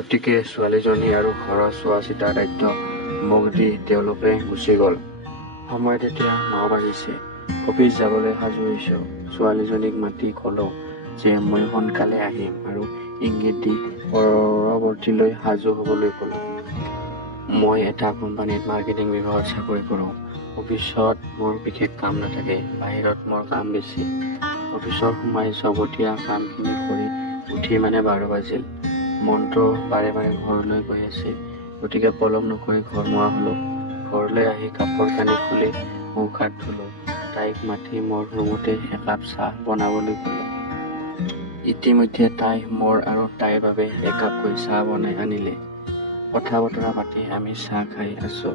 গতিকে ছোৱালীজনী আৰু ঘৰৰ চোৱা চিতাৰ দায়িত্ব মোক দি তেওঁলোকে গুচি গ'ল। সময় তেতিয়া 9 বাজিছে। অফিচ যাবলৈ সাজু হৈছোঁ। ছোৱালীজনীক মাতি ক'লো যে মই সোনকালে আহিম আৰু ইংগিত দি পৰৱৰ্তীলৈ সাজু হ'বলৈ ক'লো। মই এটা কোম্পানীত মাৰ্কেটিং বিভাগত চাকৰি কৰোঁ। অফিচত মোৰ বিশেষ কাম নাথাকে, বাহিৰত মোৰ কাম বেছি। অফিচত সোমাই চবতীয়া কামখিনি কৰি উঠি 12 বাজিল। মনটো বাৰে বাৰে ঘৰলৈ গৈ আছিল। গতিকে পলম নকৰি ঘৰ মোৱা হ'লো। ঘৰলৈ আহি কাপোৰ কানি খুলি মুখ হাত ধুলো। তাইক মাতি মোৰ ৰুমতে একাপ চাহ বনাবলৈ ক'লো। ইতিমধ্যে তাই মোৰ আৰু তাইৰ বাবে একাপকৈ চাহ বনাই আনিলে। কথা বতৰা পাতি আমি চাহ খাই আছো।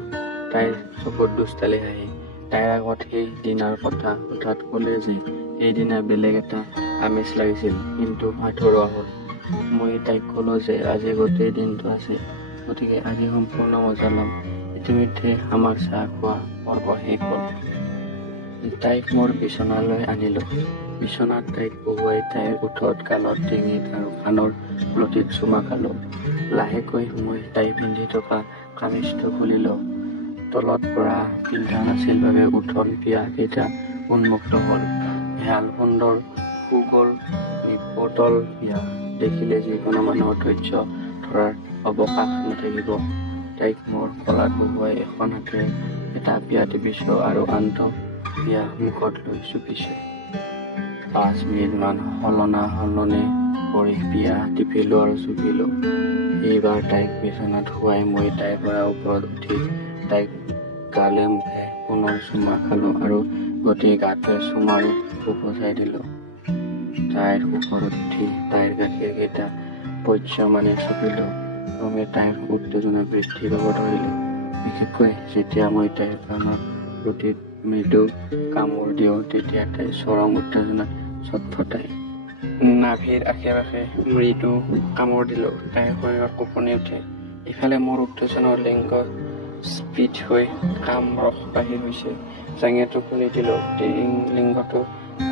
তাইৰ চকুত দুষ্টালি হাঁহি। তাইৰ আগত সেই দিনাৰ কথা হঠাৎ ক'লে যে সেইদিনা বেলেগ এটা আমেজ লাগিছিল, কিন্তু আধৰুৱা হ'ল। মই তাইক ক'লো যে আজি গোটেই দিনটো আছে, গতিকে আজি সম্পূৰ্ণ মজা ল'ম। ইতিমধ্যে আমাৰ চাহ খোৱা পৰ্ব শেষ হ'ল। তাইক মোৰ বিচনালৈ আনিলো। বিচনাত তাইক বহুৱাই তাইৰ ওঠত, গালত, ডিঙিত আৰু কাণৰ লতিত চুমা খালো। লাহেকৈ মই তাই পিন্ধি থকা কামিজটো খুলিলো। তলত পৰা পিন্ধা নাছিল বাবে উঠন পিয়া কেইটা উন্মুক্ত হ'ল। এহাল সুন্দৰ সুগোল নিপটল বিয়া দেখিলে যিকোনো মানুহৰ ধৈৰ্য ধৰাৰ অৱকাশ নাথাকিব। তাইক মোৰ কোলাত বহুৱাই এখন হাতেৰে এটা বিয়া টিপিছো আৰু আনটো বিয়া মুখত লৈ চুপিছো। 5 মিনিটমান সলনা সলনি কৰি বিয়া টিপিলো আৰু চুপিলো। এইবাৰ তাইক বিচনাত শুৱাই মই তাইৰ পৰা ওপৰত উঠি তাইক গালে মুখে পুনৰ চুমা খালো আৰু গোটেই গাটোৱে চুমাৰে উপচাই দিলো। তাইৰ ওপৰত উঠি তাইৰ গাখীৰ কেইটা পৰ্যমানে চুপিলো। ক্ৰমে তাইৰ উত্তেজনা বৃদ্ধি পাব ধৰিলে। বিশেষকৈ যেতিয়া মই তাইৰ কাণৰ লতিত মৃদু কামোৰ দিওঁ, তেতিয়া তাই চৰম উত্তেজনাত ছটফটাই। নাভিৰ আশে পাশে মৃদু কামোৰ দিলো। তাইৰ শৰীৰত কঁপনি উঠে। ইফালে মোৰ উত্তেজনাৰ লিংগ স্ফীত হৈ কামৰস বাহিৰ হৈছে। জাঙিয়াটো খুলি দিলো। লিংগটো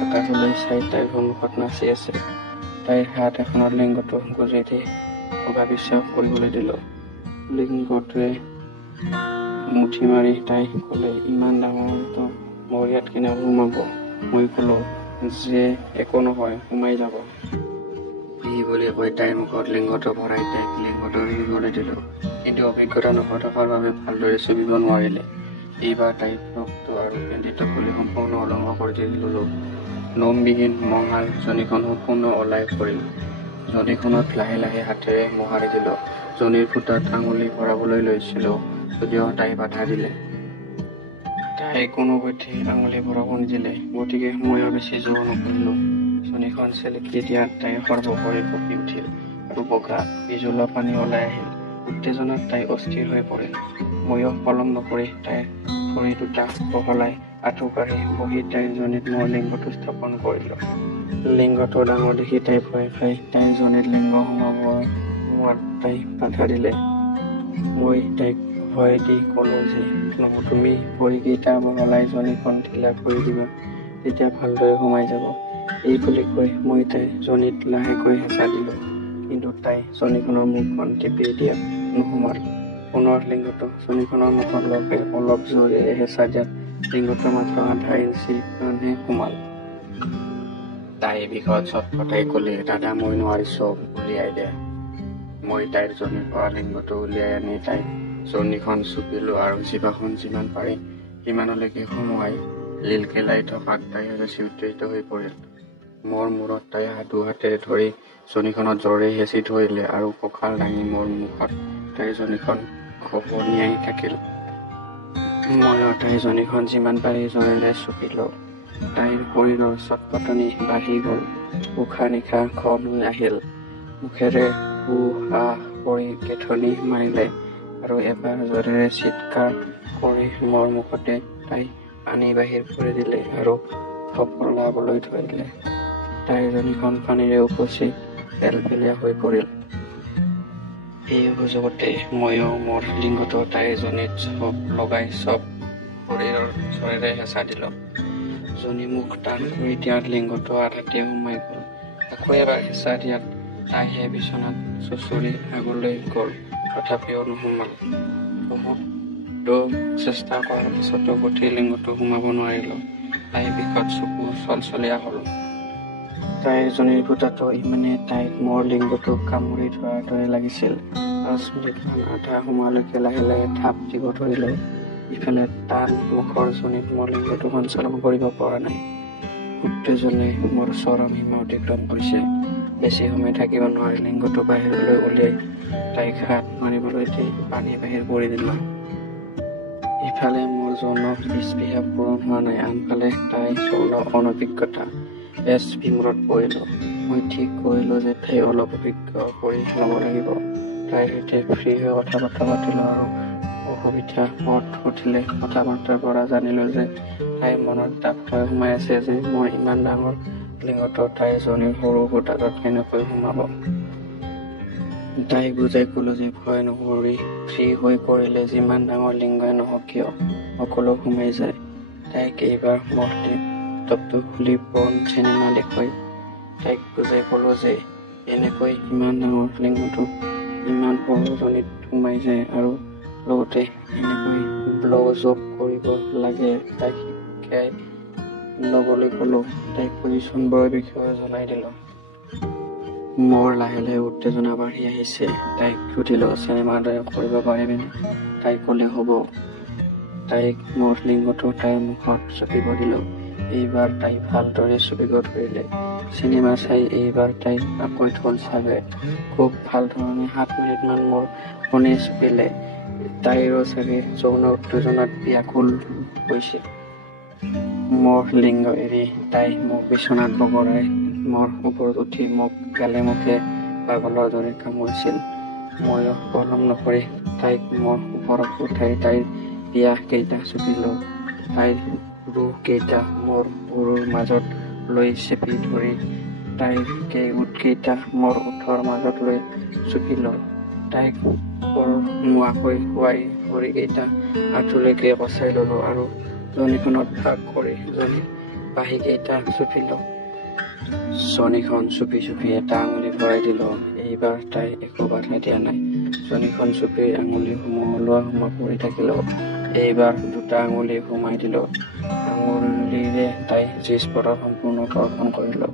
আকাশলৈ চাই তাইৰ সন্মুখত নাচি আছে। তাইৰ হাত এখনত লিংগটো গুজি দি ভগা-বিশ্বাস কৰিবলৈ দিলো। লিংগটোৱে মুঠি মাৰি তাই ক'লে, ইমান ডাঙৰটো মোৰ ইয়াত কেনেকৈ সোমাব? মই ক'লো যে একো নহয়, সোমাই যাব। এই বুলি কৈ তাইৰ মুখত লিংগটো ভৰাই তাইক লিংগটো চুবিবলৈ দিলো। কিন্তু অভিজ্ঞতা নথকাৰ বাবে ভালদৰে চুবিব নোৱাৰিলে। এইবাৰ তাইৰ ফ্ৰকটো আৰু পেণ্টিটো খুলি সম্পূৰ্ণ অলংগ কৰি দিলো। নোমবিহীন মঙাল জনীখন সম্পূৰ্ণ ওলাই পৰিল। জনীখনত লাহে লাহে হাতেৰে মোহাৰি দিলো। জনীৰ ফুটাত আঙুলি ভৰাবলৈ লৈছিলো, যদিও তাই বাধা দিলে। তাই কোনোপধ্যে আঙুলি ভৰাব নিদিলে, গতিকে ময়ো বেছি জোৰ নকৰিলো। জনীখন চেলেকি দিয়াত তাইৰ সৰ্বশৰীৰ কঁপি উঠিল আৰু বগা বিজোলা পানী ওলাই আহিল। উত্তেজনাত তাই অস্থিৰ হৈ পৰিল। ময়ো পলম নকৰি তাইৰ ভৰি দুটা বহলাই আঁঠু কাঢ়ি বহি তাইৰ জনীত মোৰ লিংগটো স্থাপন কৰিলো। লিংগটো ডাঙৰ দেখি তাই ভয় খাই তাইৰ জনীত লিংগ সোমোৱাত তাই বাধা দিলে। মই তাইক ভয় দি ক'লো যে তুমি ভৰিকেইটা বহলাই জনীখন ঢিলা কৰি দিবা, তেতিয়া ভালদৰে সোমাই যাব। এই বুলি কৈ মই তাইৰ জনীত লাহেকৈ হেঁচা দিলো, কিন্তু তাই জনীখনৰ মুখখন টিপি দিয়াত নোসোমাল। পুনৰ লিংগটো জনীখনৰ মুখত লগাই অলপ জোৰেৰে হেঁচা দিয়াত লিংগটো মাত্ৰ আধা ইঞ্চি মানহে সোমাল। তাই বিষত ছটফটাই ক'লে, দাদা মই নোৱাৰিছো, উলিয়াই দে। মই তাইৰ জনীৰ পৰা লিংগটো উলিয়াই আনি তাইৰ জনীখন চুপিলো আৰু জিভাখন যিমান পাৰি সিমানলৈকে সোমোৱাই লিলকেলাই থকাত তাই বেছি উত্তেজিত হৈ পৰিল। মোৰ মূৰত তাই দুহাতেৰে ধৰি জনীখনত জোৰে হেঁচি ধৰিলে আৰু কঁকাল দাঙি মোৰ মুখত তাইৰ জনীখন খপনিয়াই থাকিল। ময়ো তাইৰ জনীখন যিমান পাৰি জোৰেৰে চুপিলো। তাইৰ শৰীৰৰ ছটফটনি বাঢ়ি গ'ল। উশাহ নিশাহ ঘন হৈ আহিল। মুখেৰে হু-হা কৰি কেথনি মাৰিলে আৰু এবাৰ জোৰেৰে চিৎকাৰ কৰি মোৰ মুখতে তাই পানী বাহিৰ কৰি দিলে আৰু ফপলাবলৈ ধৰিলে। তাইৰ জনীখন পানীৰে উপচি পেলপেলীয়া হৈ পৰিল। এই সুযোগতে ময়ো মোৰ লিংগটো তাইৰ জনীত লগাই চব শৰীৰৰ জোৰেৰে হেঁচা দিলো। জনী মুখ টান কৰি দিয়াত লিংগটো আধাতে সোমাই গ'ল। আকৌ এবাৰ হেঁচা দিয়াত তাই সেই বিচনাত চুচৰি আগলৈ গ'ল, তথাপিও নোসোমাল। বহুতো চেষ্টা কৰাৰ পিছতো গধীৰ লিংগটো সোমাব নোৱাৰিল। তাই বিষত চকু চলচলীয়া হ'ল। তাইৰ জনীৰ ফুটাটো ইমানে তাইক মোৰ লিংগটোক কামুৰি ধৰাৰ দৰে লাগিছিল। 5 মিনিটমান আধা সময়লৈকে লাহে লাহে থাপ দিব ধৰিলে। ইফালে টান মুখৰ জনীত মোৰ লিংগটো সঞ্চালন কৰিব পৰা নাই। উত্তেজনাই মোৰ চৰম সীমা অতিক্ৰম কৰিছে। বেছি সময় থাকিব নোৱাৰি লিংগটো বাহিৰলৈ উলিয়াই তাইক হাত মাৰিবলৈ দি পানী বাহিৰ কৰি দিলোঁ। ইফালে মোৰ যৌন স্পৃহা পূৰণ হোৱা নাই, আনফালে তাই যৌন অনভিজ্ঞতা। বিমূৰত পৰিলোঁ। মই ঠিক কৰিলোঁ যে তাই অলপ অভিজ্ঞ কৰি ল'ব লাগিব। তাইৰ সৈতে ফ্ৰী হৈ কথা বতৰা পাতিলোঁ আৰু অসুবিধা পথ উঠিলে কথা-বাৰ্তাৰ পৰা জানিলোঁ যে তাইৰ মনত এটা ভয় সোমাই আছে যে মই ইমান ডাঙৰ লিংগটো তাইৰ জনীৰ সৰু ফুটাটোত কেনেকৈ সোমাব। তাইক বুজাই ক'লোঁ যে ভয় নকৰি ফ্ৰী হৈ কৰিলে যিমান ডাঙৰ লিংগই নহওক কিয় সকলো সোমাই যায়। তাইক এইবাৰ মোৰ লেপটপটো খুলি পৰ্ণ চিনেমা দেখুৱাই তাইক বুজাই ক'লোঁ যে এনেকৈ ইমান ডাঙৰ লিংগটো ইমান সৰু জনীত সোমাই যায় আৰু লগতে এনেকৈ ব্ল' জব কৰিব লাগে তাইক শিকাই ল'বলৈ ক'লোঁ। তাইক পজিশ্যনবোৰৰ বিষয়ে জনাই দিলোঁ। মোৰ লাহে লাহে উত্তেজনা বাঢ়ি আহিছে। তাইক সুধিলোঁ চিনেমাৰ দৰে কৰিব পাৰিবিনে? তাই ক'লে হ'ব। তাইক মোৰ লিংগটো তাইৰ মুখত চপিব দিলোঁ। এইবাৰ তাই ভালদৰে চপিব ধৰিলে। চিনেমা চাই এইবাৰ তাই আকৈত হ'ল চাগে। খুব ভাল ধৰণে 7 মিনিটমান মোৰ ফোনে চপিলে। তাইৰো চাগে যৌন উত্তেজনাত ব্যাকুল হৈছিল। মোৰ লিংগ এৰি তাই মোক বিচনাত বগৰাই মোৰ ওপৰত উঠি মোক গালে মুখে পাগলৰ দৰে কামুৰিছিল। ময়ো পলম নকৰি তাইক মোৰ ওপৰত উঠাই তাইৰ বিয়া কেইটা চুপিলোঁ। তাইৰ ৰুহ কেইটা মোৰ উৰুৰ মাজত লৈ চেপি ধৰি তাইৰ উঠকেইটা মোৰ ওঠৰ মাজত লৈ চুপিলোঁ। তাইক নোৱাকৈ শুৱাই ভৰিকেইটা আঁঠুলৈকে কচাই ল'লোঁ আৰু জনীখনত ভাগ কৰি জনীৰ বাঁহীকেইটা চুপিলোঁ। জনীখন চুপি চুপি এটা আঙুলি ভৰাই দিলোঁ। এইবাৰ তাই একো বাধা দিয়া নাই। জনীখন চুপিৰ আঙুলিসমূহ ওলোৱা সোমোৱা কৰি থাকিলোঁ। এইবাৰ 2টা আঙুলি সোমাই দিলোঁ। আঙুলিৰে তাই জিস্পটত সম্পূৰ্ণ কৰ্ষণ কৰিলোঁ।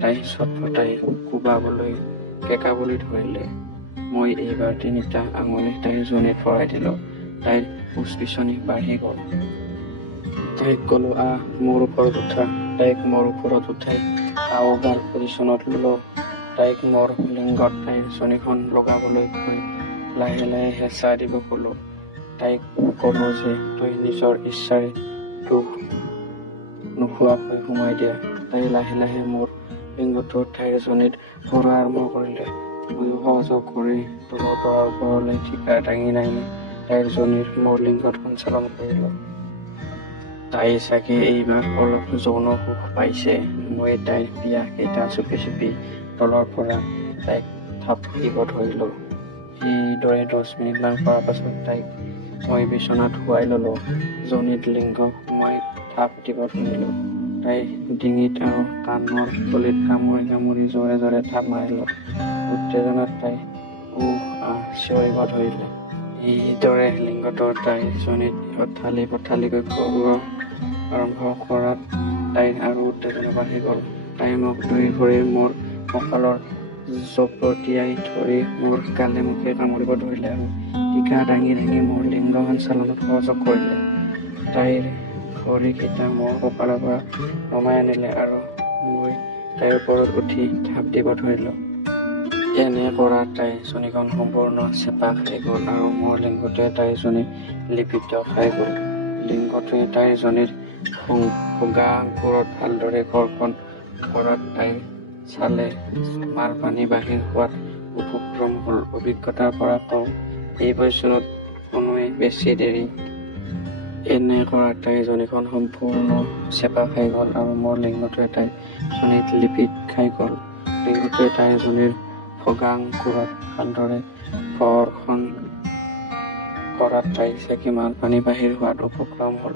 তাই চটফটাই কোবাবলৈ কেকাবলৈ ধৰিলে। মই এইবাৰ 3টা আঙুলি তাইৰ জনীত ভৰাই দিলোঁ। তাইৰ উচপিচনি বাঢ়ি গ'ল। তাইক ক'লোঁ আহ মোৰ ওপৰত উঠা। তাইক মোৰ ওপৰত উঠাই আওগাল পজিশ্যনত ল'লোঁ। তাইক মোৰ লিংগত তাইৰ জনীখন লগাবলৈ কৈ লাহে লাহে হেঁচা দিব ক'লোঁ। তাইক ক'লোঁ যে তই নিজৰ ইচ্ছাৰে দুখ নোখোৱাকৈ সোমাই দিয়া। তাই লাহে লাহে মোৰ লিংগটো তাইৰ জনীত ভৰোৱা আৰম্ভ কৰিলে। ময়ো সহযোগ কৰি তলৰ পৰা ওপৰলৈ ঠিকা দাঙি দাঙি তাইৰ জনীৰ মোৰ লিংগত সঞ্চালন কৰিলোঁ। তাই চাগে এইবাৰ অলপ যৌন সুখ পাইছে। মই তাইৰ বিয়া কেইটা চুপি চুপি তলৰ পৰা তাইক থাপ দিব ধৰিলোঁ। এইদৰে 10 মিনিটমান কৰাৰ পাছত তাইক মই বিচনাত শুৱাই ল'লোঁ। জনীত লিংগ মই থাপ দিব ধৰিলোঁ। তাই ডিঙিত আৰু কাণৰ তলিত কামুৰি কামুৰি জোৰে জোৰে থাপ মাৰিলোঁ। উত্তেজনাত তাই উহ আহ চিঞৰিব ধৰিলে। এইদৰে লিংগটো তাইৰ জনীত অথালি পথালিকৈ কৰোৱা আৰম্ভ কৰাত তাইৰ আৰু উত্তেজনা বাঢ়ি গ'ল। তাই মোক 2 ভৰিৰ মোৰ কঁকালৰ জপতিয়াই ধৰি মোৰ গালে মুখে কামুৰিব ধৰিলে আৰু টিকা দাঙি দাঙি মোৰ লিংগ সঞ্চালনত সহযোগ কৰিলে। তাইৰ ভৰিকেইটা মোৰ কঁকালৰ পৰা নমাই আনিলে আৰু মই তাইৰ ওপৰত উঠি থাপ দিব ধৰিলোঁ। এনে কৰাত তাইৰ জনীখন সম্পূৰ্ণ চেপা খাই গ'ল আৰু মোৰ লিংগটোৱে তাইৰ জনীৰ লিপিত খাই গ'ল। লিংগটোৱে তাইৰ জনীৰ ভোগাংকুৰত ভালদৰে ঘৰ্ষণ কৰাত তাইৰ চালে মালপানী বাহিৰ হোৱাত উপক্ৰম হ'ল। অভিজ্ঞতাৰ পৰা কওঁ এই পজিশ্যনত কোনোৱে বেছি দেৰি এনে কৰাত তাইৰ জনীখন সম্পূৰ্ণ চেপা খাই গ'ল আৰু মোৰ লিংগটোৱে তাইৰ জনীৰ লিপিত খাই গ'ল। লিংগটোৱে তাইৰ জনীৰ ভোগাংকুৰত ভালদৰে ঘৰ্ষণ কৰাত তাই চাগে মালপানী বাহিৰ হোৱাত উপক্ৰম হ'ল।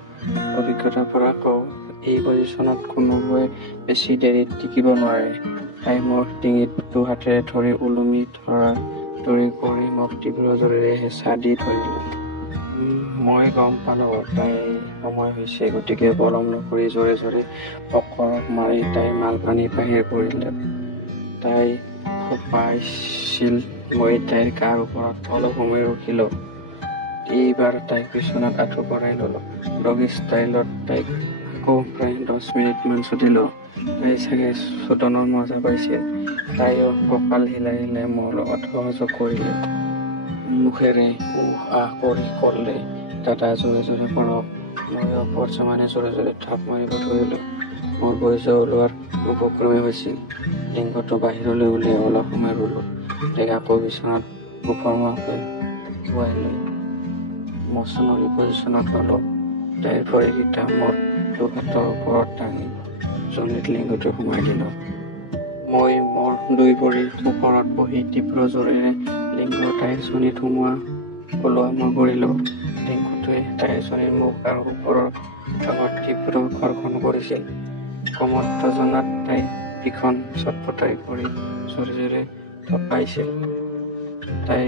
অভিজ্ঞতাৰ পৰা কওঁ এই পজিশ্যনত কোনোৱে বেছি দেৰি টিকিব নোৱাৰে। তাই মোৰ ডিঙিত দুহাতেৰে ধৰি ওলমি ধৰি কৰি মোক তীব্ৰ জোৰেৰে হেঁচা দি ধৰিলে। মই গম পালোঁ তাই সময় হৈছে, গতিকে পলম নকৰি জোৰে জোৰে পকৰত মাৰি তাইৰ মালপানী বাহিৰ কৰিলে। তাই খুব পাইছিল। মই তাইৰ গাৰ ওপৰত অলপ সময় ৰখিলোঁ। এইবাৰ তাইক বিচনাত আঁঠু কৰাই ল'লোঁ। ডগী ষ্টাইলত তাইক আকৌ প্ৰায় 10 মিনিটমান চুটিলোঁ। তাই চাগে চুতনৰ মজা পাইছিল। তাইও কঁকাল হিলাই হিলাই মোৰ লগত সহযোগ কৰিলে। মুখেৰে উহ আহ কৰি ক'লে, দাদা জোৰে জোৰে কৰক। ময়ো বৰ্তমানে জোৰে জোৰে থাপ মাৰিব ধৰিলোঁ। মোৰ বৈজ ওলোৱাৰ উপক্ৰমে হৈছিল। লিংগটো বাহিৰলৈ উলিয়াই অলপ সময় ৰ'লোঁ। তাইক আকৌ বিচনাত ওপৰমুৱাকৈ শুৱাই লৈ মচনৰী পজিশ্যনত ল'লোঁ। তাইৰ ভৰিকেইটা মোৰ দুহাতৰ ওপৰত দাঙি জনিত লিংগটো সোমাই দিলোঁ। মই মোৰ দুই ভৰিৰ ওপৰত বহি তীব্ৰ জোৰেৰে লিংগ তাইৰ জনিত ওলোৱা মই কৰিলোঁ। লিংগটোৱে তাইৰ জনিৰ মুখ আৰু ওপৰৰ ভাগত তীব্ৰ ঘৰ্ষণ কৰিছিল। কমত্বজনাত তাই পিখন চটপটাই কৰি জোৰে জোৰে টপাইছিল। তাই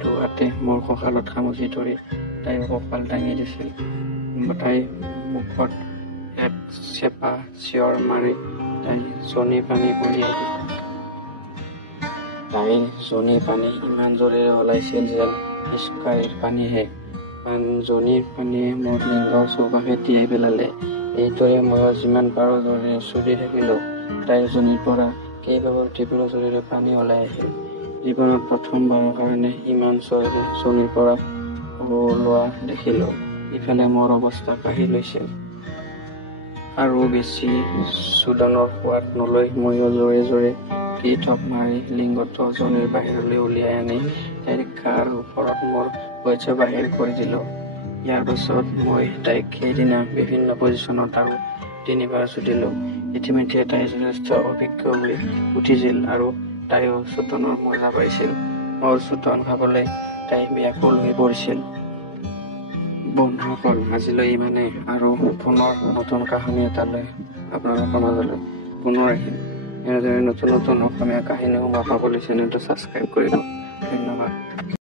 দুহাতে মোৰ কঁকালত খামুচি ধৰি তাইৰ কঁকাল দাঙি দিছিল। তাই মুখত এক চেপা চিঞৰ মাৰি তাই জনি পানী উলিয়াই দিলে। তাইৰ জনি পানী ইমান জোৰেৰে ওলাইছিল যেন পিচকাৰীৰ পানীহে। জনিৰ পানীয়ে মোৰ লিংগৰ চৌপাশে তিয়াই পেলালে। এইদৰে ময়ো যিমান পাৰোঁ জোৰেৰে চুলি থাকিলোঁ। তাইৰ জনিৰ পৰা কেইবাবাৰ তীব্ৰ জোৰেৰে পানী ওলাই আহিল। জীৱনত প্ৰথমবাৰৰ কাৰণে ইমান জোৰেৰে জনিৰ পৰা ওলোৱা দেখিলোঁ। ইফালে মোৰ অৱস্থা কাঢ়ি লৈছিল। আৰু বেছি চুদনৰ সোৱাদ নলৈ ময়ো জোৰে জোৰে দি থপ মাৰি লিংগটো জনিৰ বাহিৰলৈ উলিয়াই আনি তাইৰ গাৰ ওপৰত মোৰ বৈজ বাহিৰ কৰি দিলোঁ। ইয়াৰ পাছত মই তাইক সেইদিনা বিভিন্ন পজিশ্যনত আৰু 3বাৰ চুটিলোঁ। ইতিমধ্যে তাই যথেষ্ট অভিজ্ঞ হৈ উঠিছিল আৰু তাইও চুতনৰ মজা পাইছিল। মোৰ চুতন খাবলৈ তাই ব্যাকুল হৈ পৰিছিল। বন্ধুসকল, আজিলৈ ইমানেই। আৰু পুনৰ নতুন কাহিনী এটালৈ আপোনালোকৰ মাজলৈ পুনৰ আহিম। এনেদৰে নতুন নতুন অসমীয়া কাহিনীসমূহ পাবলৈ চেনেলটো ছাবস্ক্ৰাইব কৰিব। ধন্যবাদ।